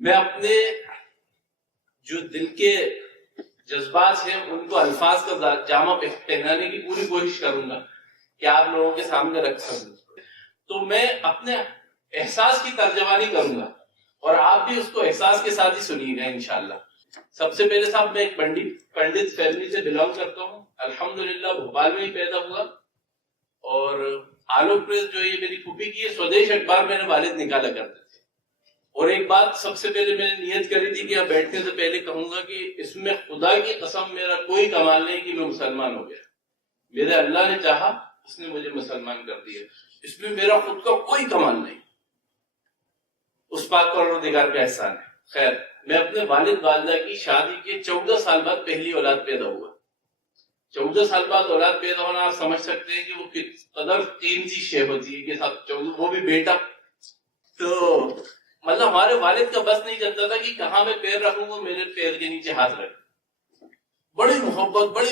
میں اپنے جو دل کے جذبات ہیں ان کو الفاظ کا جامع پہنانے کی پوری کوشش کروں گا کہ آپ لوگوں کے سامنے رکھ سکوں. تو میں اپنے احساس کی ترجمانی کروں گا اور آپ بھی اس کو احساس کے ساتھ ہی سنیے گا انشاءاللہ. سب سے پہلے صاحب میں ایک پنڈت فیملی سے بلانگ کرتا ہوں. الحمدللہ بھوپال میں ہی پیدا ہوا اور آلوک پریس جو یہ میری پھوپھی کی ہے سودیش اخبار میرے والد نکالا کرتے تھے. اور ایک بات سب سے پہلے میں نے نیت کری تھی کہ اب بیٹھنے سے پہلے کہوں گا کہ اس میں خدا کی قسم میرا کوئی کمال نہیں کہ میں مسلمان ہو گیا. میرے اللہ نے چاہا اس نے مجھے مسلمان کر دیا. اس میں میرا خود کا کوئی کمال نہیں, اس پاک پروردگار کا احسان ہے. خیر, میں اپنے والد والدہ کی شادی کے 14 سال بعد پہلی اولاد پیدا ہوا. 14 سال بعد اولاد پیدا ہونا آپ سمجھ سکتے ہیں کہ وہ کس قدر قیمتی شے ہوتی ہے کہ 14 وہ بھی بیٹا. تو مطلب ہمارے والد کا بس نہیں چلتا تھا کہ کہاں میں پیر رکھوں گا, میرے پیر کے نیچے ہاتھ رکھ. بڑی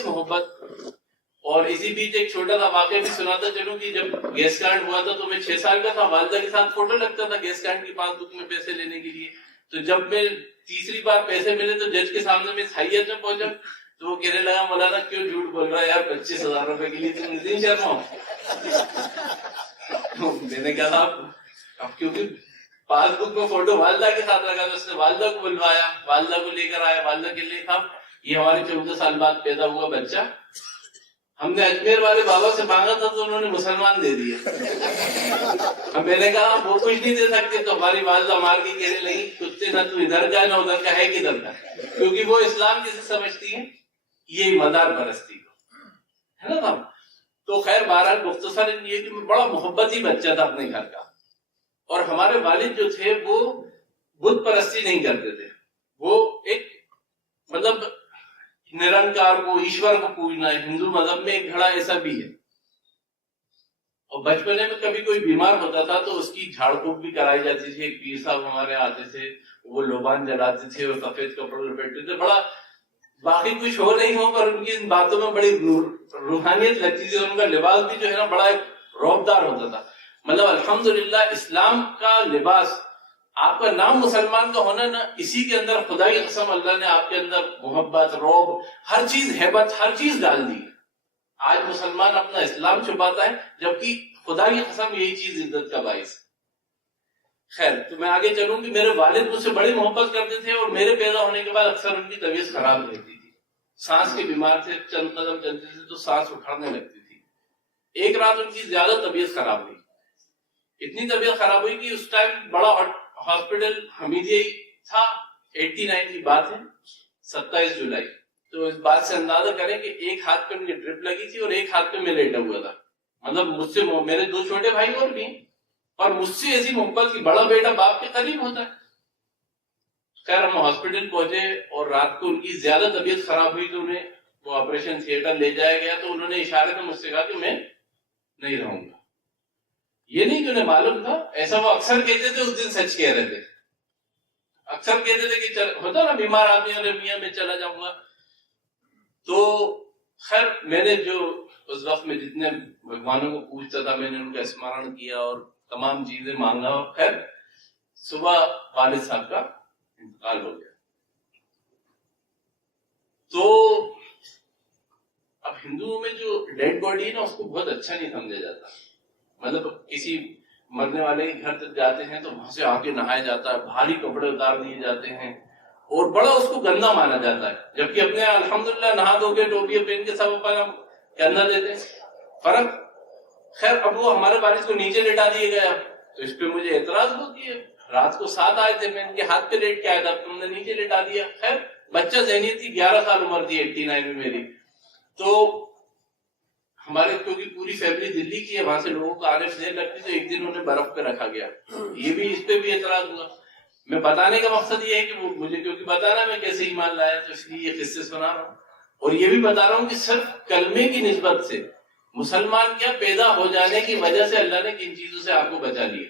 محبت. اور اسی بیچ ایک چھوٹا سا واقعہ بھی سناتا چلوں کہ جب گیس کارڈ ہوا تھا تو میں 6 سال کا تھا. والدہ کے ساتھ فوٹو لگتا تھا گیس کارڈ کی پاس بک میں پیسے لینے کے لیے. تو جب میں تیسری بار پیسے ملے تو جج کے سامنے میں حیت میں پہنچا تو وہ کہنے لگا مولانا کیوں جھوٹ بول رہا ہے یار, 25,000 روپے کے لیے تم نہیں شرما ہو. میں نے کہا اب کیونکہ پاس بک میں فوٹو والدہ کے ساتھ لگا تو اس نے والدہ کو بلوایا, والدہ کو لے کر آیا. والدہ کے لیے تھا یہ ہمارے 14 سال بعد پیدا ہوا بچہ. ہم نے اجمیر والے بابا سے مانگا تھا تو انہوں نے مسلمان دے دیا. اب میں نے کہا وہ کچھ نہیں دے سکتے تو ہماری والدہ مار کے کہنے لگی کتے نہ تو ادھر کا نہ ادھر کا ہے کدھر کا, کیونکہ وہ اسلام کسے سمجھتی ہیں یہ مدار پرستی کو ہے نا صاحب. تو خیر بہرحال مختصر یہ کہ میں بڑا محبتی بچہ تھا اپنے گھر کا. اور ہمارے والد جو تھے وہ بت پرستی نہیں کرتے تھے. وہ ایک مطلب نرنکار کو ایشور کو پوجنا ہے. ہندو مذہب میں ایک گھڑا ایسا بھی ہے. اور بچپنے میں کبھی کوئی بیمار ہوتا تھا تو اس کی جھاڑ پھونک بھی کرائی جاتی تھی. ایک پیر صاحب ہمارے آتے تھے, وہ لوبان جلاتے تھے اور سفید کپڑے لپیٹتے تھے. بڑا باقی کچھ ہو نہیں ہو پر ان کی ان باتوں میں بڑی روحانیت لگتی تھی. اور ان کا لباس بھی جو ہے نا بڑا ایک روبدار ہوتا تھا. مطلب الحمدللہ اسلام کا لباس, آپ کا نام مسلمان کا ہونا نا, اسی کے اندر خدا کی قسم اللہ نے آپ کے اندر محبت, روب, ہر چیز ہیبت, ہر چیز ڈال دی. آج مسلمان اپنا اسلام چھپاتا ہے جبکہ خدا کی قسم یہی چیز عزت کا باعث ہے. خیر تو میں آگے چلوں کہ میرے والد مجھ سے بڑی محبت کرتے تھے اور میرے پیدا ہونے کے بعد اکثر ان کی طبیعت خراب رہتی تھی. سانس کے بیمار تھے, چند قدم چلتے تھے تو سانس اکھڑنے لگتی تھی. ایک رات ان کی زیادہ طبیعت خراب ہوئی. اتنی طبیعت خراب ہوئی کہ اس ٹائم بڑا ہاسپٹل حمیدیہ تھا. 89 کی بات ہے, 27 جولائی. تو اس بات سے اندازہ کریں کہ ایک ہاتھ پہ مجھے ڈرپ لگی تھی اور ایک ہاتھ پہ میں لیٹا ہوا تھا. مطلب مجھ سے میرے 2 چھوٹے بھائی اور بھی, اور مجھ سے ایسی محبت کی بڑا بیٹا باپ کے قریب ہوتا ہے. خیر ہم ہاسپٹل پہنچے اور رات کو ان کی زیادہ طبیعت خراب ہوئی تو انہیں وہ آپریشن تھیٹر لے جایا گیا. تو انہوں نے اشارے میں مجھ سے کہا کہ میں نہیں رہوں گا. یہ نہیں کہ انہیں معلوم تھا, ایسا وہ اکثر کہتے تھے, اس دن سچ کہہ رہے تھے. اکثر کہتے تھے کہ ہوتا نا بیمار آدمی اور میاں میں چلا جاؤں گا. تو خیر میں نے جو اس وقت میں جتنے بھگوانوں کو پوچھتا تھا میں نے ان کا اسمرن کیا اور تمام چیزیں مانگا. اور خیر صبح والد صاحب کا انتقال ہو گیا. تو اب ہندوؤں میں جو ڈیڈ باڈی ہے نا اس کو بہت اچھا نہیں سمجھا جاتا. مطلب کسی مرنے والے کے گھر تک جاتے ہیں تو وہاں سے آ کے نہایا جاتا ہے, بھاری کپڑے اتار دیے جاتے ہیں اور بڑا اس کو گندا مانا جاتا ہے. جبکہ اپنے الحمدللہ نہا دھو کے ٹوپیاں پہن کے سب اپنا گندا دیتے ہیں. فرق خیر اب وہ ہمارے والد کو نیچے لٹا دیے گیا تو اس پہ مجھے اعتراض ہوتی ہے. رات کو 7 آئے تھے, میں ان کے ہاتھ پہ لیٹ کے آیا تھا, تم نے نیچے لٹا دیا. خیر بچہ ذہنی تھی, 11 سال عمر تھی 89 میں میری. تو ہمارے کیونکہ پوری فیملی دلی کی ہے, وہاں سے لوگوں کو آنے سے لگتی تو ایک دن انہیں برف پہ رکھا گیا. یہ بھی اس پہ بھی اعتراض ہوا. میں بتانے کا مقصد یہ ہے کہ وہ مجھے کیونکہ بتانا میں کیسے ایمان لایا تو اس لیے یہ قصے سنا رہا ہوں. اور یہ بھی بتا رہا ہوں کہ صرف کلمے کی نسبت سے مسلمان کیا پیدا ہو جانے کی وجہ سے اللہ نے کن چیزوں سے آپ کو بچا لیا.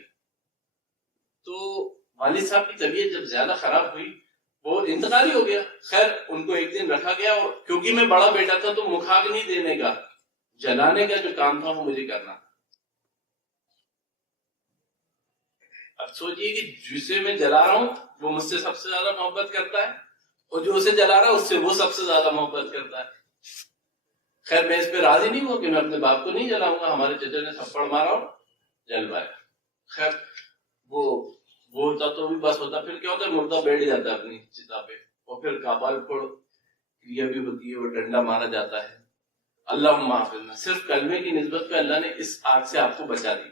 تو والد صاحب کی طبیعت جب زیادہ خراب ہوئی وہ انتقال ہی ہو گیا. خیر ان کو ایک دن رکھا گیا اور کیونکہ میں بڑا بیٹا تھا تو مکھاگنی دینے کا, جلانے کا جو کام تھا وہ مجھے کرنا. اب سوچئے کہ جسے میں جلا رہا ہوں وہ مجھ سے سب سے زیادہ محبت کرتا ہے، اور جو اسے جلا رہا ہے اس سے وہ سب سے زیادہ محبت کرتا ہے. خیر میں اس پہ راضی نہیں ہوں کہ میں اپنے باپ کو نہیں جلاؤں گا، ہمارے چچا نے تھپڑ مارا اور جلوایا. خیر وہ ہوتا تو بھی بس ہوتا، پھر کیا ہوتا ہے مردہ بیٹھ جاتا ہے اپنی چتا پہ، اور پھر کابال پھوڑ کریا بھی ہوتی ہے، وہ ڈنڈا مارا جاتا ہے. اللہ محافظ، صرف کلمے کی نسبت پہ اللہ نے اس آگ سے آپ کو بچا دی.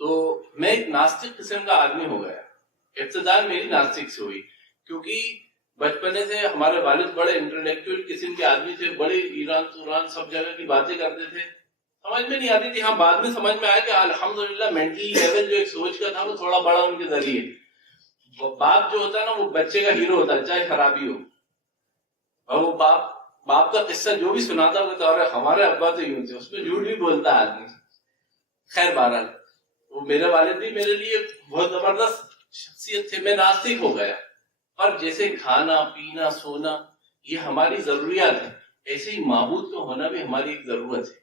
تو میں ایک ناستک قسم کا آدمی ہو گیا. ابتدا میری ناستک سے ہوئی، کیونکہ بچپنے سے ہمارے والد بڑے انٹلیکچوئل قسم کے آدمی تھے، بڑے ایران توران سب جگہ کی باتیں کرتے تھے، سمجھ میں نہیں آتی تھی. ہاں بعد میں سمجھ میں آیا کہ الحمدللہ مینٹلی لیول جو ایک سوچ کا تھا وہ تھوڑا بڑا ان کے ذریعے. باپ جو ہوتا ہے نا وہ بچے کا ہیرو ہوتا ہے چاہے خرابی ہو. اور وہ باپ کا قصہ جو بھی سناتا ہوتا ہے، ہمارے ابا تو یوں تھے، اس میں جھوٹ بھی بولتا ہے آدمی. خیر بہرحال وہ میرے والد بھی میرے لیے بہت زبردست شخصیت تھے. میں ناستک ہو گیا، پر جیسے کھانا پینا سونا یہ ہماری ضروریات ہیں، ایسے ہی معبود کو ہونا بھی ہماری ایک ضرورت ہے.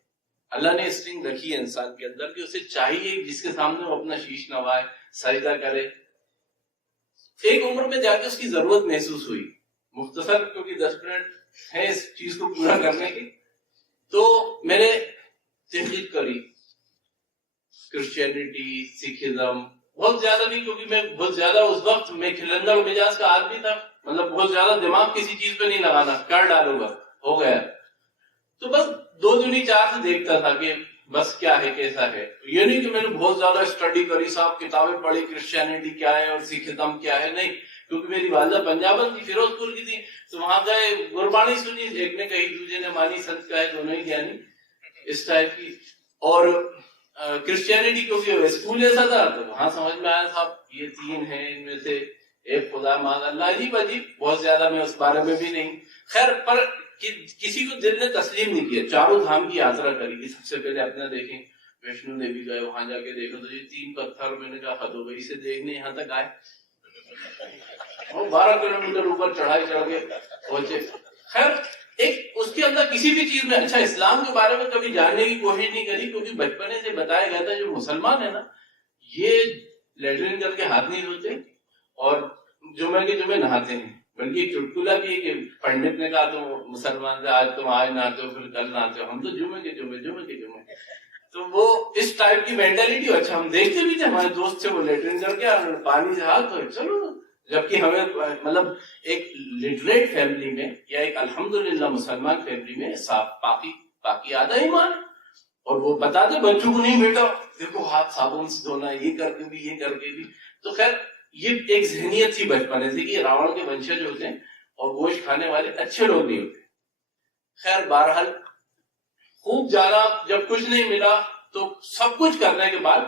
اللہ نے اسٹنگ رکھی ہے انسان کے اندر کہ اسے چاہیے جس کے سامنے وہ اپنا شیش نوائے، سجدہ کرے. ایک عمر میں جا کے اس کی ضرورت محسوس ہوئی. مختصر کیونکہ 10 منٹ ہے اس چیز کو پورا کرنے کی، تو میں نے تحقیق کری کرسچینٹی سکھزم. بہت زیادہ نہیں، کیونکہ میں بہت زیادہ اس وقت میں کھلندر مزاج کا آدمی تھا، مطلب بہت زیادہ دماغ کسی چیز پہ نہیں لگانا، کر ڈالوں گا ہو گیا. تو بس 2 دنی 4 سے دیکھتا تھا کہ بس کیا ہے کیسا ہے. یہ نہیں کہ میں نے بہت زیادہ اسٹڈی کری، صاحب کتابیں پڑھی کرسچینٹی کیا ہے اور سکھزم کیا ہے، نہیں. کیونکہ میری والدہ پنجابن تھی، فیروز پور کی تھی، تو وہاں گئے گربانی سنی، ایک نے کہی دوسرے نے مانی، سچ کا ہے دونوں ہی جانی، اس ٹائپ کی. اور کرسچینٹی کیونکہ اسکول ایسا تھا تو وہاں سمجھ میں آیا صاحب یہ 3 ہیں، ان میں سے ایک خدا مان اللہ. عجیب عجیب، بہت زیادہ میں اس بارے میں بھی نہیں. خیر پر کسی کو دل نے تسلیم نہیں کیا. 4 دھام کی یاترا کری تھی. سب سے پہلے اپنا دیکھیں ویشنو دیوی گئے، وہاں جا کے دیکھا تو یہ 3 پتھر، میں نے کہا حد ہو گئی، اسے دیکھنے یہاں تک آئے. وہ 12 کلومیٹر اوپر چڑھائی چڑھ کے پہنچے. خیر ایک اس کے اندر کسی بھی چیز میں اچھا اسلام کے بارے میں کبھی جاننے کی کوشش نہیں کری، کیونکہ بچپنے سے بتایا گیا تھا جو مسلمان ہے نا یہ لیٹرین کر کے ہاتھ نہیں دھوتے اور جمعے کے جمعے نہاتے ہیں. بلکہ ایک چٹکلا بھی ہے کہ پنڈت نے کہا تم مسلمان سے آج تم آج نہاتے ہو پھر کل نہاتے ہو، ہم تو جمعے کے جمعے. تو وہ اس ٹائپ کی مینٹلٹی. اچھا ہم دیکھتے بھی تھے ہمارے دوست سے وہ لیٹرین کر کے پانی سے ہاتھ دھوئے، چلو. جبکہ ہمیں مطلب ایک لٹریٹ فیملی میں یا ایک الحمدللہ مسلمان فیملی میں صاف پاکی آدھا ایمان. اور وہ بتا دے بچوں کو نہیں بیٹا دیکھو ہاتھ صابن سے دھونا، یہ کر کے بھی یہ کر کے بھی. تو خیر یہ ایک ذہنیت تھی بچپنے سے کہ راوڑ کے ونشج ہوتے ہیں اور گوشت کھانے والے اچھے لوگ نہیں ہوتے. خیر بہرحال خوب جانا، جب کچھ نہیں ملا تو سب کچھ کرنے کے بعد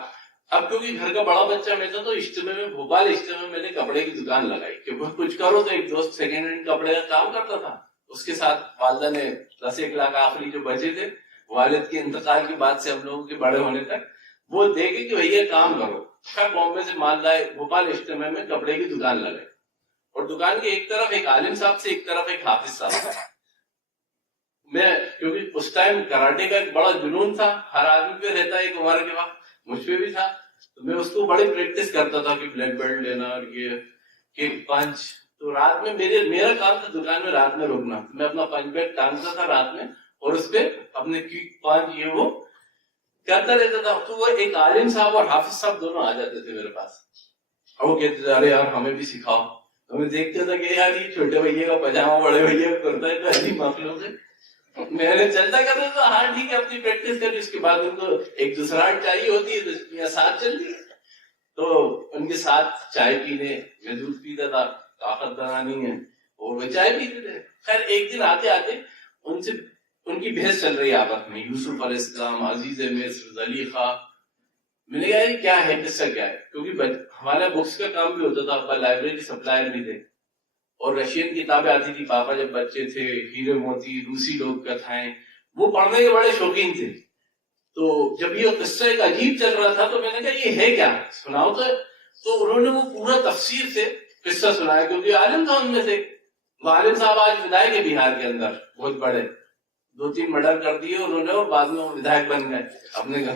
اب کیونکہ گھر کا بڑا بچہ میں تھا تو اجتماع میں بھوپال اجتماع میں میں نے کپڑے کی دکان لگائی کہ کچھ کرو. تو ایک دوست سیکنڈ ہینڈ کپڑے کا کام کرتا تھا، اس کے ساتھ والدہ نے 10-1 لاکھ آخری جو بچے تھے والد کے انتقال کے بعد سے ہم لوگوں کے بڑے ہونے تک وہ دیکھے کہ بھئی یہ کام کرو. خیر بامبے سے مال لائے، بھوپال اجتماع میں کپڑے کی دکان لگائی. اور دکان کے ایک طرف ایک عالم صاحب سے، ایک طرف ایک حافظ صاحب تھا. میں کیونکہ اس ٹائم کراٹے کا ایک بڑا جنون تھا، ہر آدمی پہ رہتا ہے ایک عمر کے بعد، مجھ پہ بھی تھا. تو میں اس کو بڑی پریکٹس کرتا تھا کہ بلیک بیلٹ لینا اور یہ کک پنچ. تو رات میں میرا کام تھا دکان میں رات میں روکنا. میں اپنا پنچ بیگ ٹانگتا تھا رات میں اور اس پہ اپنے کک پنچ یہ وہ کرتا رہتا تھا. تو وہ ایک عالم صاحب اور حافظ صاحب دونوں آ جاتے تھے میرے پاس اور وہ کہتے تھے ارے یار ہمیں بھی سکھاؤ. تو میں دیکھتا تھا کہ یار یہ چھوٹے بھیا کا پاجامہ بڑے بھیا کا کرتا ہے تو عجیب مخلوق سے میں نے چلتا کرتا تھا. ہاں ٹھیک ہے اپنی پریکٹس کر. اس کے بعد ان کو ایک دوسرا چاہیے ہوتی ہے تو یا ساتھ چلتی ہے تو ان کے ساتھ چائے پینے. میں دودھ پیتا تھا، طاقت بنانی ہے، اور وہ چائے پیتے تھے. خیر ایک دن آتے آتے ان سے ان کی بحث چل رہی ہے آپس میں، یوسف علیہ السلام، عزیز مصر، زلیخا. میں نے کہا یہ کیا ہے، قصہ کیا ہے؟ کیونکہ ہمارا بکس کا کام بھی ہوتا تھا، ابا لائبریری سپلائر بھی تھے اور رشین کتابیں آتی تھی. پاپا جب بچے تھے ہیرے موتی، روسی لوگ کتھائیں، وہ پڑھنے کے بڑے شوقین تھے. تو جب یہ قصہ ایک عجیب چل رہا تھا تو میں نے کہا یہ ہے کیا، سناؤ. تو انہوں نے وہ پورا تفسیر سے قصہ سنایا کیونکہ عالم تھا ان میں سے. عالم صاحب آج ودھائک ہے بہار کے اندر، بہت بڑے 2-3 مرڈر کر دیے انہوں نے اور بعد میں وہ ودھائک بن گئے اپنے گھر.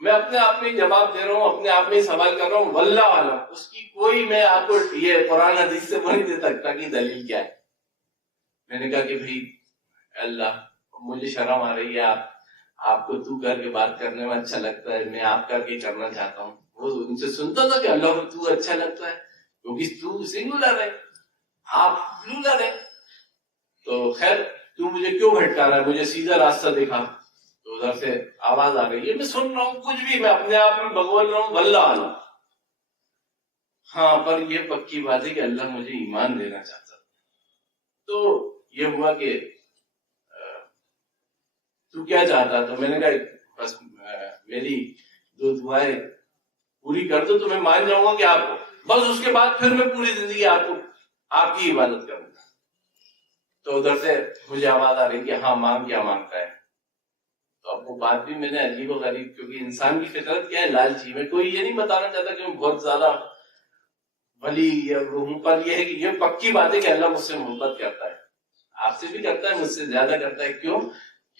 میں اپنے آپ میں جواب دے رہا ہوں، اپنے آپ میں سوال کر رہا ہوں، واللہ عالم اس کی کوئی، میں آپ کو یہ قرآن حدیث سے وہ نہیں دے سکتا کہ دلیل کیا ہے۔ میں نے کہا کہ بھائی اللہ مجھے شرم آ رہی ہے، آپ کو تو کر کے بات کرنے میں اچھا لگتا ہے، میں آپ کر کے کرنا چاہتا ہوں۔ وہ ان سے سنتا تھا کہ اللہ کو تو اچھا لگتا ہے کیونکہ تو سنگولر ہے، آپ پلورل ہے، تو خیر تو مجھے کیوں بھٹکا رہا ہے؟ مجھے سیدھا راستہ دکھا۔ تو ادھر سے آواز آ رہی ہے، میں سن رہا ہوں کچھ بھی، میں اپنے آپ میں بگول رہا ہوں، واللہ عالم۔ ہاں پر یہ پکی بات ہے کہ اللہ مجھے ایمان دینا چاہتا۔ تو یہ ہوا کہ تو کیا چاہتا؟ تو میں نے کہا بس میری دو دعائیں پوری کر دو تو میں مان جاؤں گا کہ آپ کو، بس اس کے بعد پھر میں پوری زندگی آپ کو آپ کی عبادت کروں گا۔ تو ادھر سے مجھے آواز آ رہی کہ ہاں مانگ، کیا مانگتا ہے؟ تو اب وہ بات بھی میں نے عجیب و غریب، کیونکہ انسان کی فطرت کیا ہے، لالچی۔ میں کوئی یہ نہیں بتانا چاہتا کہ میں بہت زیادہ ولی یا ہوں، پر یہ ہے کہ یہ پکی بات ہے کہ اللہ مجھ سے محبت کرتا ہے، آپ سے بھی کرتا ہے، مجھ سے زیادہ کرتا ہے۔ کیوں؟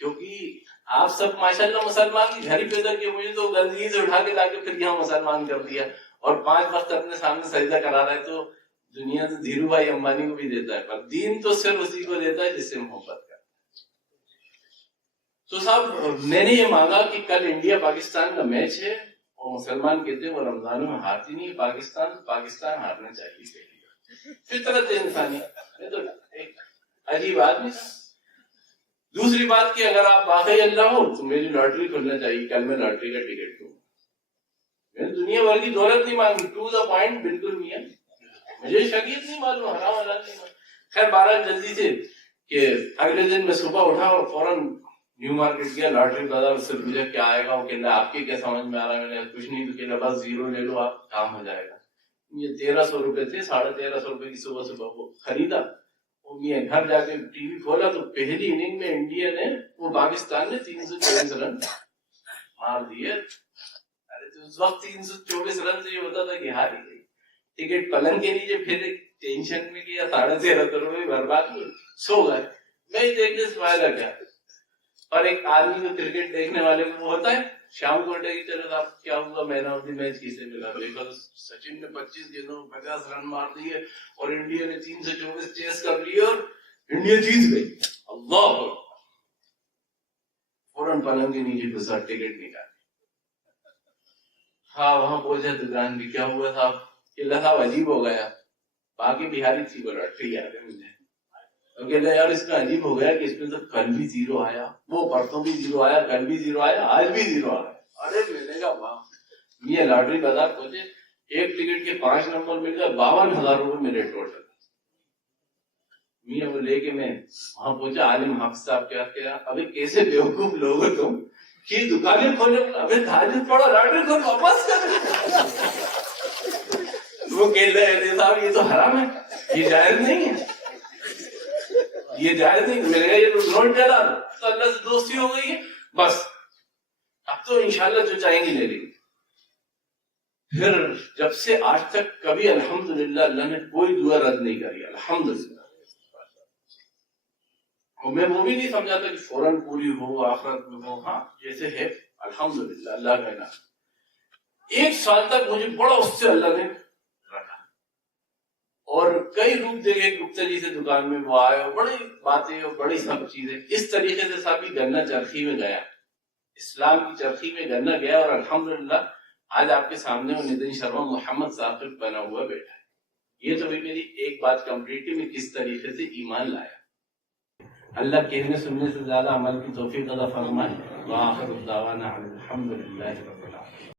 کیونکہ آپ سب ماشاءاللہ مسلمان کی گھر ہی پیدا کیے، مجھے تو گندگی سے اٹھا کے لا کے پھر یہاں مسلمان کر دیا، اور 5 وقت اپنے سامنے سجدہ کرا رہا ہے۔ تو دنیا تو دھیرو بھائی امبانی کو بھی دیتا ہے، پر دین تو صرف اسی کو دیتا ہے جس سے محبت کرتا ہے۔ تو صاحب میں نے یہ مانگا کہ کل انڈیا پاکستان کا میچ ہے، اور مسلمان کہتے ہیں وہ رمضانوں میں ہارتی نہیں، پاکستان ہارنا چاہیے، فطرت انسانی۔ میں تو ایک عجیب آدمی۔ دوسری بات کہ اگر آپ واقعی اللہ ہو تو میری لاٹری کھلنا چاہیے، کل میں لاٹری کا ٹکٹ دوں۔ میں نے دنیا بھر کی دولت نہیں مانگی، ٹو دا پوائنٹ، بالکل نہیں ہے، مجھے شریعت نہیں معلوم، حرام حلال نہیں معلوم۔ خیر بہرحال جلدی سے کہ اگلے دن میں صبح اٹھا اور فوراً نیو مارکیٹ گیا، لاٹری بازار، اس سے پوچھا کیا آئے گا؟ وہ کہنا آپ کے کیا سمجھ میں آ رہا ہے؟ میں نے کچھ نہیں، تو کہنا بس زیرو لے لو آپ، کام ہو جائے گا۔ یہ 1300 روپے تھے، 1350 روپے کی صبح وہ خریدا۔ میں گھر جا کے ٹی وی کھولا تو پہلی اننگ میں انڈیا نے، وہ پاکستان نے 324 رن مار دیے۔ ارے تو اس وقت 324 رن سے یہ ہوتا تھا کہ ہاری گئی، ٹکٹ پلنگ کے نیچے پھر ٹینشن میں کیا، 13.5 کروڑ برباد ہوئے، سو گئے۔ میچ دیکھنے سے فائدہ کیا؟ اور ایک آدمی کو کرکٹ دیکھنے والے کو ہوتا ہے شام کو اٹھے کہ چلو صاحب کیا ہوا، مین آف دی میچ کسے ملا؟ دیکھا تو سچن نے 25 گیندوں میں 50 رن مار دیے، اور انڈیا نے 324 چیس کر لی اور انڈیا جیت گئی۔ اللہ فوراً پلنگ کے نیچے گھسا، ٹکٹ نکال۔ ہاں وہاں پہنچا دکان بھی، کیا ہوا صاحب؟ کہ صاحب عجیب ہو گیا، باقی بہاری تھی وہ لاٹری یاد ہے مجھے، کہتے یار اس میں عجیب ہو گیا کہ اس میں تو کل بھی زیرو آیا، وہ پرسوں بھی زیرو آیا، کل بھی زیرو آیا، آج بھی زیرو آیا۔ ارے ملے گا واہ، یہ لاٹری بازار پہنچے، ایک ٹکٹ کے 5 نمبر مل گئے، 52,000 روپے میرے ٹوٹل۔ میاں وہ لے کے میں وہاں پہنچا، عالم حافظ صاحب کیا کہا، ابھی کیسے بیوقوف لوگ ہو تم کہ دکانیں کھولے، ابھی تاجر پڑا، لاٹری کو واپس کر۔ وہ کہہ رہے صاحب یہ تو حرام ہے، یہ جائز نہیں ہے، یہ جائز نہیں۔ میں نے کہا یہ نوٹ ڈالا تو اللہ سے دوستی ہو گئی ہے، بس اب تو انشاءاللہ جو چاہیں گے لے لیں گے۔ پھر جب سے آج تک کبھی الحمدللہ اللہ نے کوئی دعا رد نہیں کری، الحمدللہ۔ اور میں وہ بھی نہیں سمجھاتا کہ فوراً پوری ہو، آخرت میں ہو، ہاں جیسے ہے الحمدللہ اللہ کا انعام۔ 1 سال تک مجھے بڑا اس سے اللہ نے رکھا، اور کئی روپ دیکھے، گپتا جی سے دکان میں وہ آئے، اور بڑی باتیں اور بڑی سب چیزیں۔ اس طریقے سے صاحب گنا چرخی میں گیا، اسلام کی چرخی میں گنا گیا، اور الحمدللہ آج آپ کے سامنے وہ نتن شرما محمد ثاقب بنا ہوا بیٹھا ہے۔ یہ تو بھی میری ایک بات کمپلیٹلی میں کس طریقے سے ایمان لایا۔ اللہ کہنے سننے سے زیادہ عمل کی توفیق عطا فرمائے۔ وآخر دعوانا الحمدللہ رب العالمین۔